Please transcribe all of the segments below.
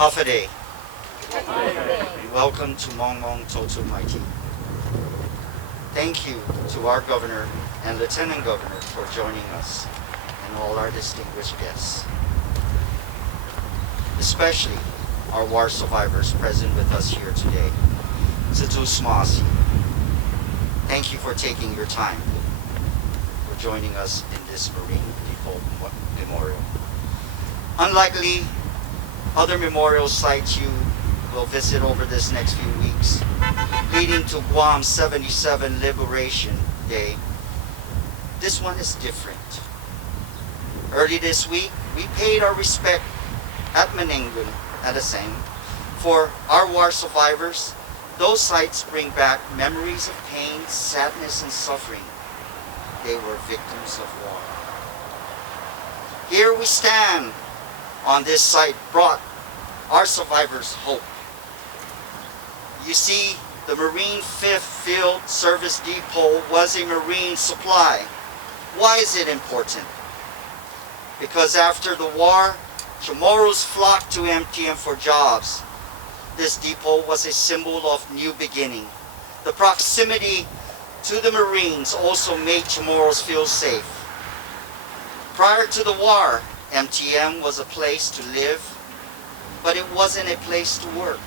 Hafa Welcome to Mongmong-Toto-Maite. Thank you to our Governor and Lieutenant Governor for joining us and all our distinguished guests. Especially our war survivors present with us here today. Tsutusmasi. Thank you for taking your time for joining us in this Marine Depot Memorial. Unlikely other memorial sites you will visit over this next few weeks, leading to Guam's 77 Liberation Day, this one is different. Early this week, we paid our respect at Menengun at the same. For our war survivors, those sites bring back memories of pain, sadness, and suffering. They were victims of war. Here we stand on this site, brought our survivors hope. You see, the Marine 5th Field Service Depot was a Marine supply. Why is it important? Because after the war, Chamorros flocked to MTM for jobs. This depot was a symbol of new beginning. The proximity to the Marines also made Chamorros feel safe. Prior to the war, MTM was a place to live, but it wasn't a place to work.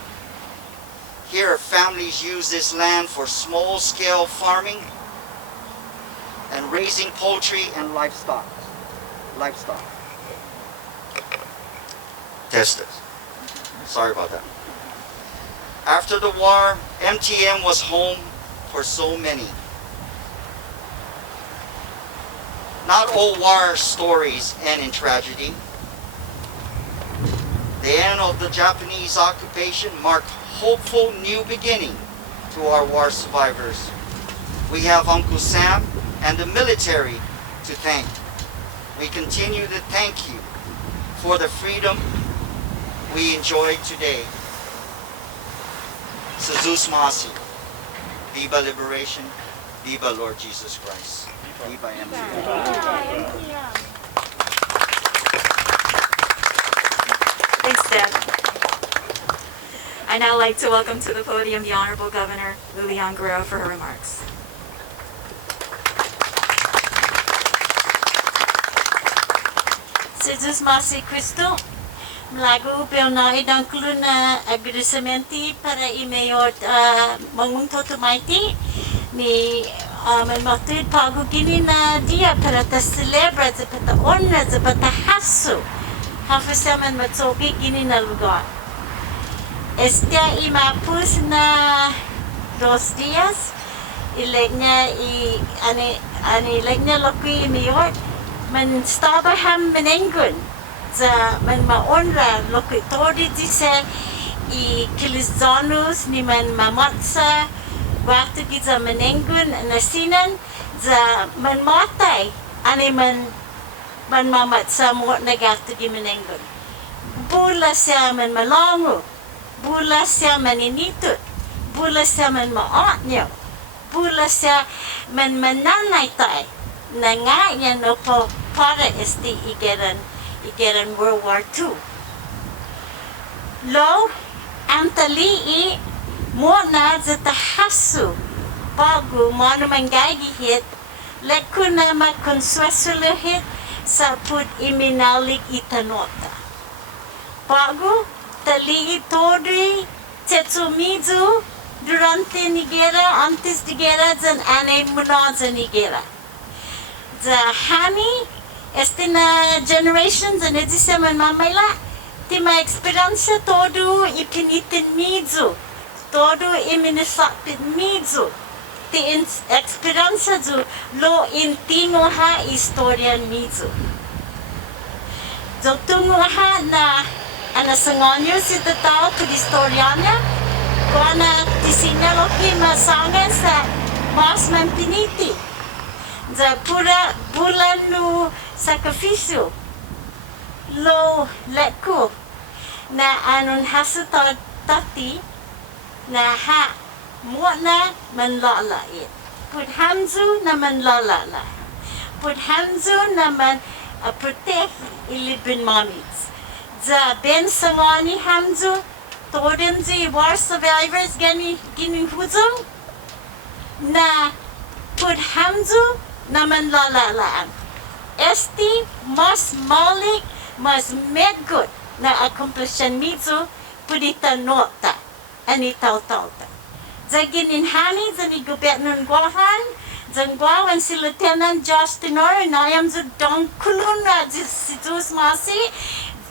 Here, families use this land for small-scale farming and raising poultry and livestock. Test it. Sorry about that. After the war, MTM was home for so many. Not all war stories end in tragedy. The end of the Japanese occupation marked hopeful new beginning to our war survivors. We have Uncle Sam and the military to thank. We continue to thank you for the freedom we enjoy today. Tsutusmasi. Viva Liberation. Viva Lord Jesus Christ. Viva MTM. Thanks, Deb. I'd now like to welcome to the podium the Honorable Governor, Leon Guerrero, for her remarks. Tsutusmasi Cristo, mlago na idang kuluna agresementi para imayor Mongmong-Toto-Maite ni malmatid pago gini na dia para ta celebra sa pata onna sa pata hasu hafasaman matsoki gini na lugar. Este imapus na 2 días ilegnya ilegnya lokui miyor man stabaham menengun sa man maonra lokui tori dise I kilizanus ni man mamatsa waktu kita menengun nasinan za man matay ani man mamatsa mo nagakto gi menengun bula siya man malango bula siya maninitut bula siya man maatnyo bula siya man mananay tay na nga yan no po para este igeran World War II lo ang talii mo na sa tahasu bago mo na manggagihit lekko na magkonsuesulohit sa put iminalik itanota bago talii todri tetsumizu durante ni guerra antes de guerra zan ane muna za ni guerra za hani este na generations and edise man mamaila ti ma experiência todo ipinitin mizu todo iminisapit mizu ti experiência zu lo intino ha historia mizu zo tungo ha na ana sangonyo si tatao tu historianya kuana tisinya lo ki masangan sa mas mampiniti za pura bulan nu sacrificio lo lekko na anon hasutot tati na ha mo na manlala it put hamzu na manlala put hamzu na man protect ilibin mommies za ben sangani hamzu toden zi war survivors ginin huzum na put hamzu naman lalalaan. Esti mas malik mas medgut na accomplishment mizu pudita nota ani tau-tauta. Zagin inhani zani gubernun guahan zang guawan si Lieutenant Joshua Tenorio na ayam zu dongkulun na si Zeus masi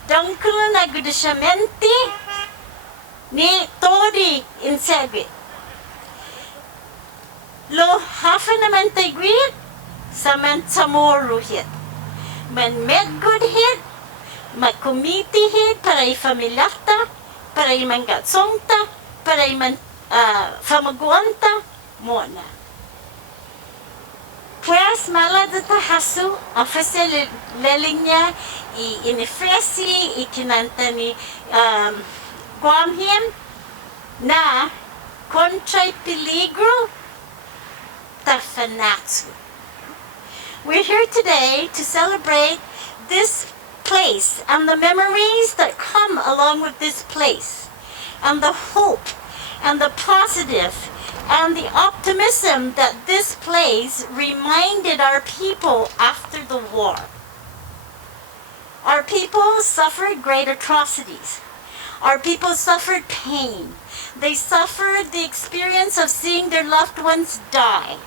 dongkulun na gudishamenti ni todi insegwi. Lo hafa naman taygwit sa man samoro hit. Man medgud hit, man committee hit, para ifamilakta, para imangatsongta, para iman famaguanta, mona. Pues maladata hasu, officer lelinya, inifresi, ikinanta ni Guamhim, na contra peligro, tafanatsu. We're here today to celebrate this place and the memories that come along with this place, and the hope and the positive and the optimism that this place reminded our people after the war. Our people suffered great atrocities. Our people suffered pain. They suffered the experience of seeing their loved ones die.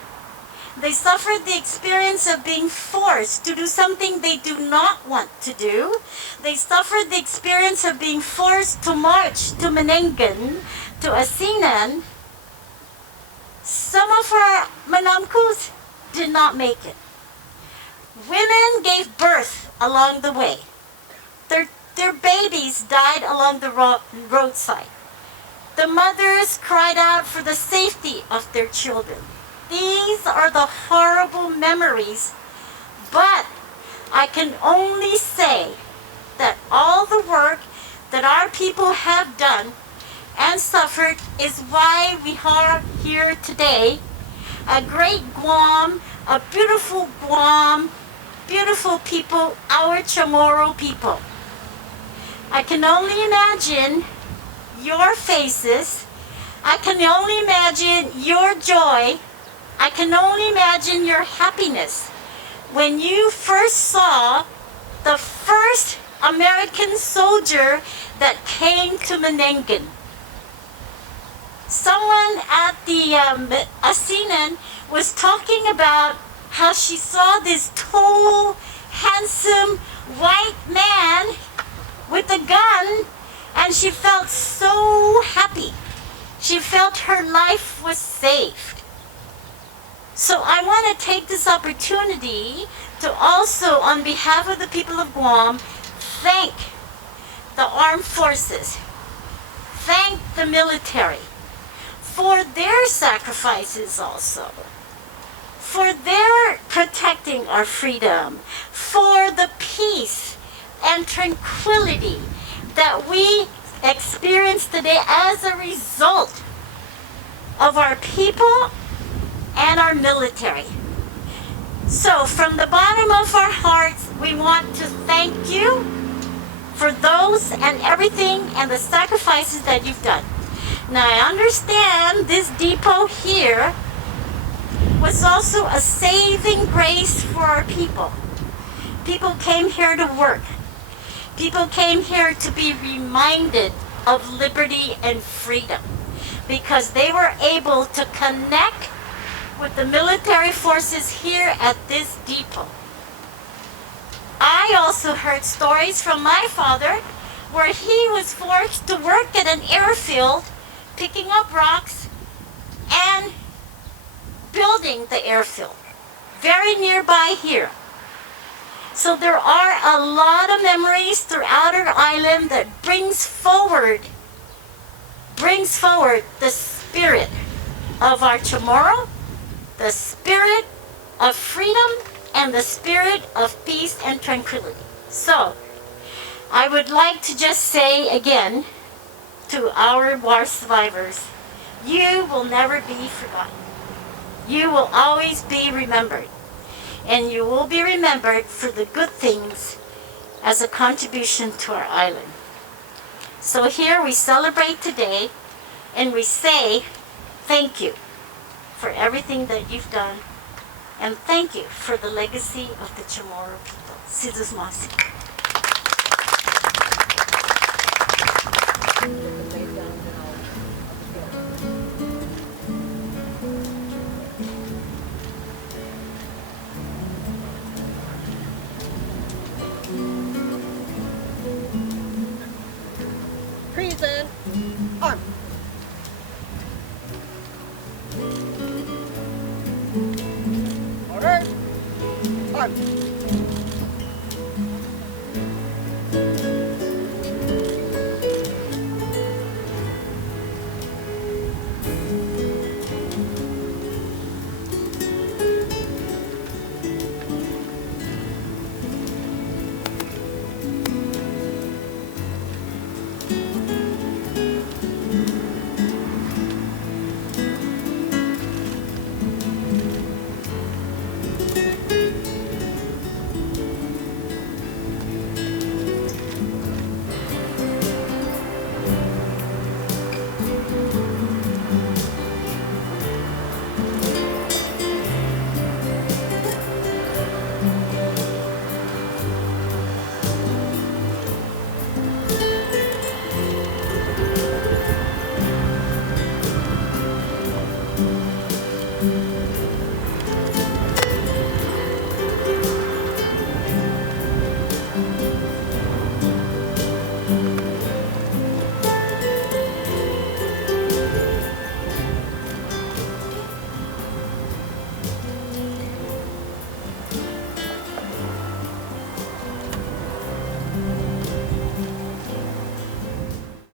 They suffered the experience of being forced to do something they do not want to do. They suffered the experience of being forced to march to Menengan, to Asinan. Some of our Manamkus did not make it. Women gave birth along the way. Their babies died along the roadside. The mothers cried out for the safety of their children. These are the horrible memories, but I can only say that all the work that our people have done and suffered is why we are here today. A great Guam, a beautiful Guam, beautiful people, our Chamorro people. I can only imagine your faces. I can only imagine your joy. I can only imagine your happiness when you first saw the first American soldier that came to Menengan. Someone at the Asinan was talking about how she saw this tall, handsome, white man with a gun, and she felt so happy. She felt her life was saved. So I want to take this opportunity to also, on behalf of the people of Guam, thank the armed forces, thank the military for their sacrifices also, for their protecting our freedom, for the peace and tranquility that we experience today as a result of our people and our military. So from the bottom of our hearts, we want to thank you for those and everything and the sacrifices that you've done. Now I understand this depot here was also a saving grace for our people. People came here to work. People came here to be reminded of liberty and freedom because they were able to connect with the military forces here at this depot. I also heard stories from my father where he was forced to work at an airfield picking up rocks and building the airfield very nearby here. So there are a lot of memories throughout our island that brings forward the spirit of our Chamorro, the spirit of freedom, and the spirit of peace and tranquility. So, I would like to just say again to our war survivors, you will never be forgotten. You will always be remembered. And you will be remembered for the good things as a contribution to our island. So here we celebrate today and we say thank you for everything that you've done, and thank you for the legacy of the Chamorro people. Sidusmasi. Present. On. Order. On.